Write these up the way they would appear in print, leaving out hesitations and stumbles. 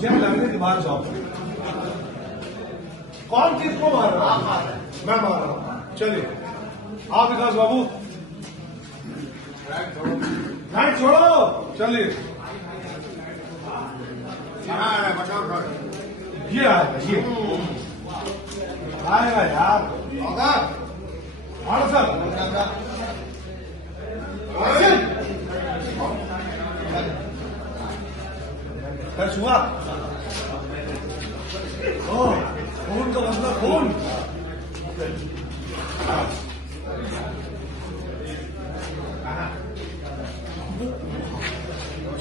जब लगने के बाद जाओ। कौन किसको मार रहा है? मैं मार रहा हूँ। चलिए आप विकास बाबू राइट छोड़ो। चलिए ये आएगा, ये आएगा यार। मारो सर। टच हुआ। खून का मतलब खून।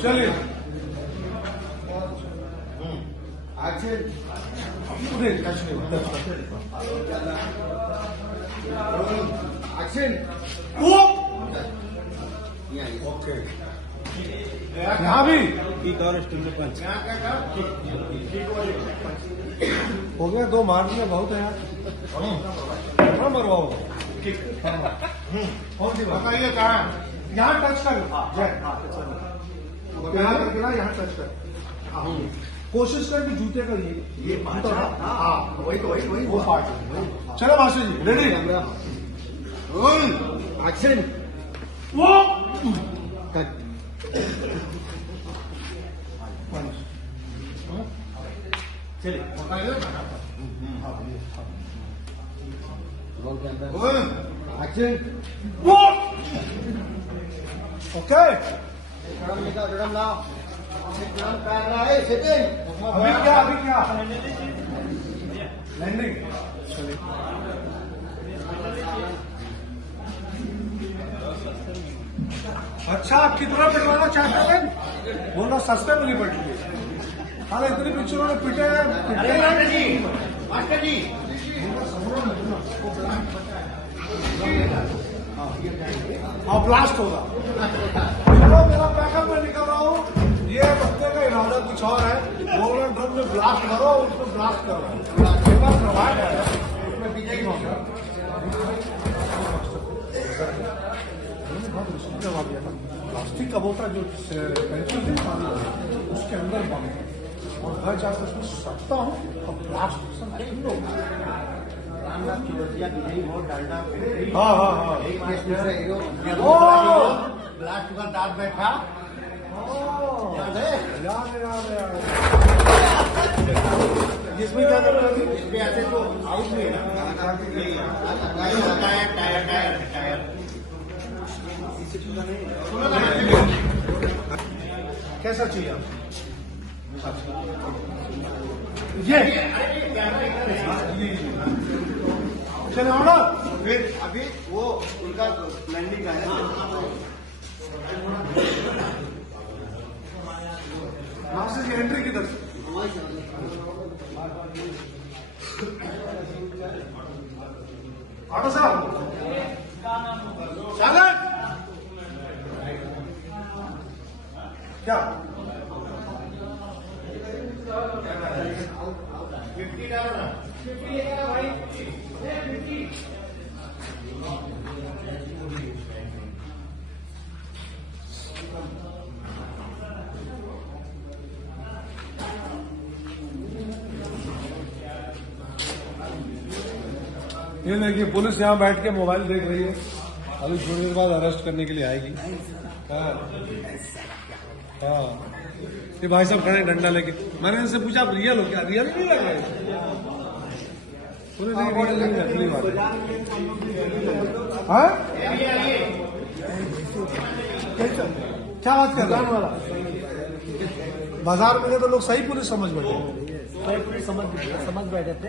चलिए टच नहीं हुआ। ओके यहाँ भी हो गया। 2 मार दिया बहुत है यार। मरवाओ कौन सी बताइए कहाँ? यहाँ टच कर। यहाँ करके ना, यहाँ टच कर। कोशिश कर कि जूते का ये वही वो पार्ट। चलो मास्टर जी रेडी। एक्शन। वो चलिए एक्शन। वो ओके। अभी क्या लैंडिंग। चलिए अच्छा आप कितना पिटवाना चाहते हैं? बोल रहा सस्ते में नहीं पटी। अरे इतनी पिक्चरों में पिटे मास्टर जी। हाँ ब्लास्ट होगा। चलो मेरा पैकअप में निकल रहा हूँ। ये बच्चे का इरादा कुछ और है। गोल्डन ड्रम में ब्लास्ट करो, उसमें ब्लास्ट करो। उसमें पीछे ही होगा। प्लास्टिक का बोलता जो पेंसिल उसके अंदर बंद और घर जाकर उसमें सकता हूँ और ब्लास्ट। हाँ ब्लास्ट का दांत बैठा। जिसमें क्या करना है? इसमें ऐसे तो आउट में टायर कैसा चाहिए आप? ये चलो ना फिर अभी वो उनका लैंडिंग का है। मास्टर जी एंट्री किधर से? ऑटो साहब चालक क्या 50 डालो ना। 50 लेगा भाई। 50 ये देखिए पुलिस यहाँ बैठ के मोबाइल देख रही है। अभी थोड़ी देर बाद अरेस्ट करने के लिए आएगी। हाँ ये भाई साहब खड़े डंडा लेके। मैंने इनसे पूछा आप रियल हो क्या? रियल नहीं लग रहा है। रियल नहीं नकली बात है। हाँ क्या बात कर रहा है? बाजार में तो लोग सही पुलिस समझ बैठे। सही पुलिस समझ बैठे थे।